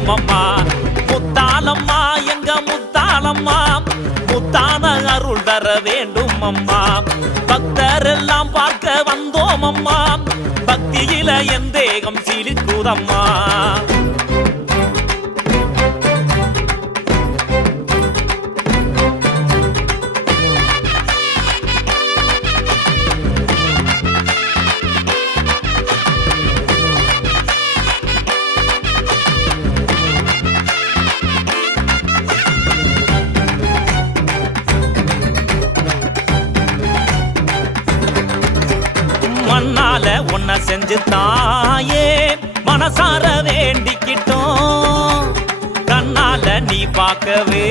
வேண்டும் அம்மா. முத்தாலம்மா எங்க முத்தாலம்மா, முத்தான அருள் தர வேண்டும் அம்மா. பக்தர் எல்லாம் பார்க்க வந்தோம் அம்மா, பக்தியில என் தேகம் சிலிக்குதம்மா. மண்ணால ஒன்ன செஞ்சு தாயே மனசார வேண்டிக்கிட்டோம், கண்ணால நீ பார்க்கவே